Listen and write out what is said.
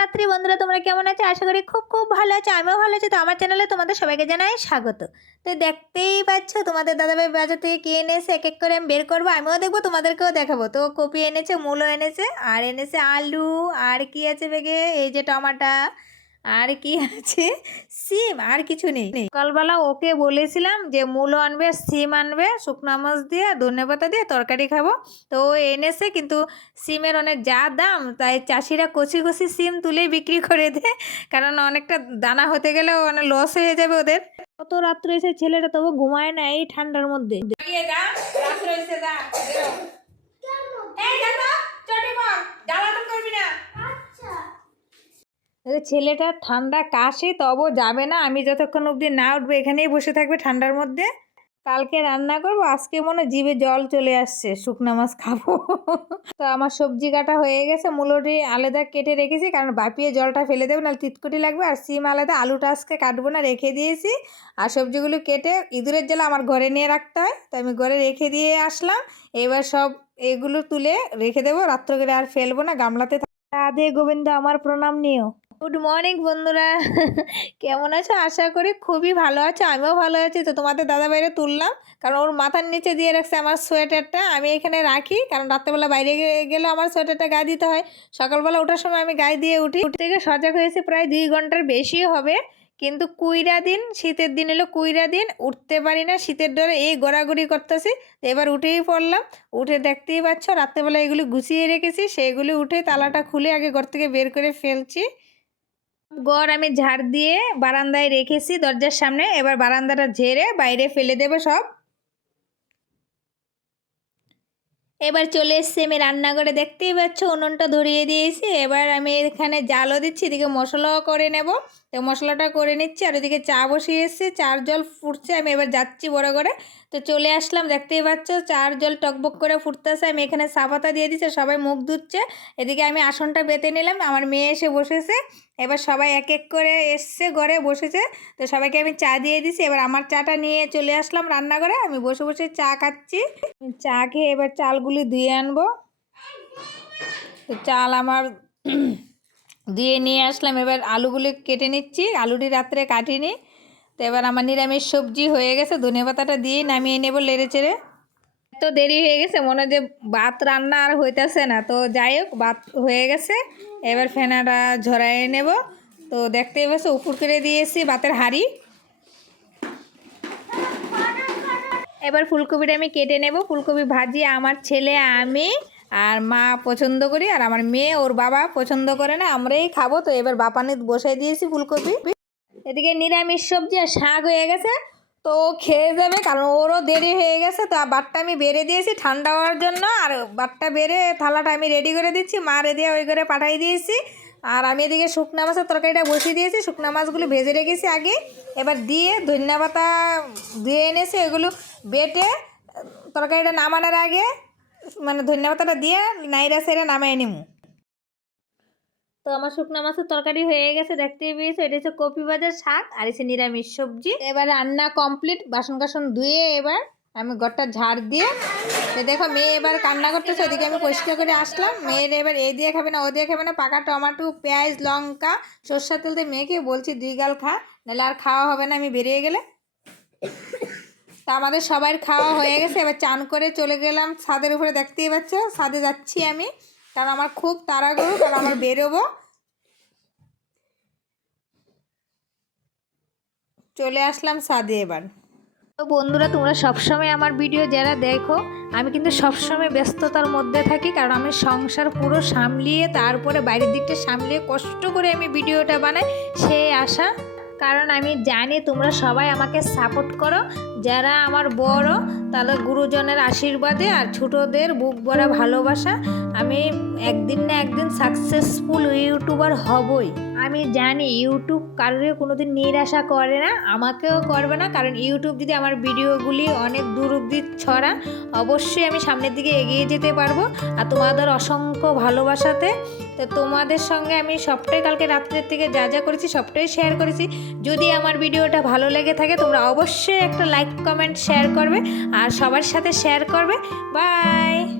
শুভরাত্রি বন্ধুরা, তোমরা কেমন আছো? আশা করি খুব খুব ভালো আছো, আমিও ভালো আছি। তো আমার চ্যানেলে তোমাদের সবাইকে জানাই স্বাগত। তো দেখতেই পাচ্ছ, তোমাদের দাদাভাই বাজার থেকে কে এনেছে, এক এক করে আমি বের করব। আমিও দেখব, তোমাদেরকেও দেখাবো। তো কপি এনেছে, মূলো এনেছে, আর এনেছে আলু, আর কি আছে বেগে? এই যে টমাটা আর কি আছে? সিম, আর কিছু নেই। সকালবেলা ওকে বলেছিলাম যে, মূলো আনবে, সিম আনবে, শুকনো মাছ দিয়ে, ধনে পাতা দিয়ে তরকারি খাব। তো ও এনেছে, কিন্তু সিমের অনেক যা দাম, তাই চাষিরা কচি কচি সিম তুলেই বিক্রি করে দেয়। কারণ অনেকটা দানা হতে গেলে অনেক লস হয়ে যাবে ওদের। কত রাত্র এসে ছেলেটা তবু ঘুমায় না এই ঠান্ডার মধ্যে। ছেলেটা ঠান্ডা কাশি তবু যাবে না। আমি যতক্ষণ অবধি না উঠবো, এখানেই বসে থাকবে ঠান্ডার মধ্যে। কালকে রান্না করব, আজকে মনে জিভে জল চলে আসছে, শুকনা মাছ খাব। তো আমার সবজি কাটা হয়ে গেছে, মূলোটি আলাদা কেটে রেখেছি, কারণ বাপিয়ে জলটা ফেলে দেবো, নাহলে তিতকুটি লাগবে। আর সিম আলাদা, আলুটা আজকে কাটবো না, রেখে দিয়েছি। আর সবজিগুলো কেটে ইঁদুরের জল আমার ঘরে নিয়ে রাখতে হয়, তো আমি ঘরে রেখে দিয়ে আসলাম। এবার সব এগুলো তুলে রেখে দেবো, রাত্র করে আর ফেলব না, গামলাতে রাধে গোবিন্দ, আমার প্রণাম নিও। গুড মর্নিং বন্ধুরা। কেমন আছো? আশা করি খুবই ভালো আছো, আমিও ভালো আছি। তো তোমাদের দাদা বাইরে তুললাম, কারণ ওর মাথার নিচে দিয়ে রাখছে আমার সোয়েটারটা। আমি এখানে রাখি, কারণ রাত্রেবেলা বাইরে গেলে আমার সোয়েটারটা গায়ে দিতে হয়। সকালবেলা ওঠার সময় আমি গায়ে দিয়ে উঠি। উঠে থেকে সজাগ হয়েছে, প্রায় দুই ঘণ্টার বেশিও হবে। কিন্তু কুইরা দিন, শীতের দিন এলো কুইরা দিন, উঠতে পারি না। শীতের ডরে এই গড়াগড়ি করতেছি এবার উঠেই পড়লাম। উঠে দেখতেই পাচ্ছ, রাত্রেবেলা এগুলি গুছিয়ে রেখেছি সেগুলি উঠে তালাটা খুলে আগে ঘর থেকে বের করে ফেলছি। গড় আমি ঝাড় দিয়ে বারান্দায় রেখেছি দরজার সামনে। এবার বারান্দাটা ঝেড়ে বাইরে ফেলে দেবো সব। এবার চলে এসছি আমি রান্নাঘরে। দেখতেই পাচ্ছ উনুনটা ধরিয়ে দিয়েছি। এবার আমি এখানে জালও দিচ্ছি, এদিকে মশলাও করে নেব। তো মশলাটা করে নিচ্ছি, আর ওদিকে চা বসিয়ে এসেছি, চার জল ফুটছে। আমি এবার যাচ্ছি বড় করে তো চলে আসলাম, দেখতেই পাচ্ছ চার জল টকবক করে ফুটতেছে, আমি এখানে চা পাতা দিয়ে দিচ্ছি সবাই মুখ ধুচ্ছে। এদিকে আমি আসনটা পেতে নিলাম, আমার মেয়ে এসে বসেছে। এবার সবাই এক এক করে এসছে, ঘরে বসেছে। তো সবাইকে আমি চা দিয়ে দিছি, এবার আমার চাটা নিয়ে চলে আসলাম রান্নাঘরে, আমি বসে বসে চা খাচ্ছি। চা খেয়ে এবার চালগুলি ধুয়ে আনব। তো চাল আমার দিয়ে নিয়ে আসলাম, এবার আলুগুলি কেটে নিচ্ছি, আলুটি রাত্রে কাটিনি। তো এবার আমার নিরামিষ সবজি হয়ে গেছে, ধনে পাতাটা দিয়ে নামিয়ে নেব লেড়ে চেড়ে। তো দেরি হয়ে গেছে, মনে হয় যে ভাত রান্না আর হইতেছে না। তো যাই হোক, ভাত হয়ে গেছে, এবার ফেনাটা ঝরাইয়ে নেব। তো দেখতেই পাচ্ছ, উপর করে দিয়েছি ভাতের হাঁড়ি। এবার ফুলকপিটা আমি কেটে নেব। ফুলকপি ভাজি আমার ছেলে, আমি আর মা পছন্দ করি, আর আমার মেয়ে, ওর বাবা পছন্দ করে না, আমরাই খাব। তো এবার বাপানিত বসাই দিয়েছি ফুলকপি। এদিকে নিরামিষ সবজি আর শাক হয়ে গেছে, তো খেয়ে যাবে, কারণ ওরও দেরি হয়ে গেছে, তো বাটটা আমি বেড়ে দিয়েছি ঠান্ডা হওয়ার জন্য, আর বাটটা বেড়ে থালাটা আমি রেডি করে দিচ্ছি, মা রেডি ওই করে পাঠাই দিয়েছি, আর আমি এদিকে শুকনা মাছের তরকারিটা বসিয়ে দিয়েছি, শুকনা মাছগুলো ভেজে রেখেছি আগে, এবার দিয়ে ধনিয়া পাতা দিয়ে এনেছি, এগুলো বেটে, তরকারিটা নামানোর আগে মানে ধনিয়া পাতাটা দিয়ে নাইরা সেরে নামাই নিমু। তো আমার শুকনা মাছের তরকারি হয়ে গেছে, দেখতেই পেয়েছ? এটা হচ্ছে কপি ভাজার শাক আর এসে নিরামিষ সবজি। এবার রান্না কমপ্লিট, বাসন কাসন ধুয়ে এবার আমি ঘরটা ঝাড় দিয়ে দেখো মেয়ে এবার কান্না করতেছে ওদিকে আমি পরিষ্কার করে আসলাম। মেয়ের এবার এ দিয়ে খাবে না, ও দিয়ে খাবে না, পাকা টমেটো, পেঁয়াজ, লঙ্কা সর্ষা তেল দিয়ে মেয়েকে বলছি, দুই গাল খা, নাহলে আর খাওয়া হবে না, আমি বেরিয়ে গেলে। তা আমাদের সবার খাওয়া হয়ে গেছে, এবার চান করে চলে গেলাম, ছাদের উপরে দেখতেই পাচ্ছ, ছাদে যাচ্ছি আমি। কারণ আমার খুব তাড়াহুড়ো কারণ আমার বেরোবো। চলে আসলাম ছাদে এবার। তো বন্ধুরা, তোমরা সবসময় আমার ভিডিও যারা দেখো, আমি কিন্তু সবসময় ব্যস্ততার মধ্যে থাকি কারণ আমি সংসার পুরো সামলিয়ে, তারপরে বাইরের দিকটা সামলিয়ে কষ্ট করে আমি ভিডিওটা বানাই, সেই আশা কারণ আমি জানি তোমরা সবাই আমাকে সাপোর্ট করো। যারা আমার বড়, তাহলে গুরুজনের আশীর্বাদে আর ছোটদের বুক ভরা ভালোবাসা। আমি একদিন না একদিন সাকসেসফুল ইউটিউবার হবই। আমি জানি ইউটিউব কারোর কোনোদিন নিরাশা করে না, আমাকেও করবে না। কারণ ইউটিউব যদি আমার ভিডিওগুলি অনেক দূর অব্দি ছড়া, অবশ্যই আমি সামনের দিকে এগিয়ে যেতে পারব। আর তোমাদের অসংখ্য ভালোবাসাতে তো তোমাদের সঙ্গে আমি সবটাই কালকে রাত্রের থেকে যা যা করেছি, সবটাই শেয়ার করেছি। যদি আমার ভিডিওটা ভালো লেগে থাকে, তোমরা অবশ্যই একটা লাইক কমেন্ট শেয়ার করবে। আর সবার সাথে শেয়ার করবে। বাই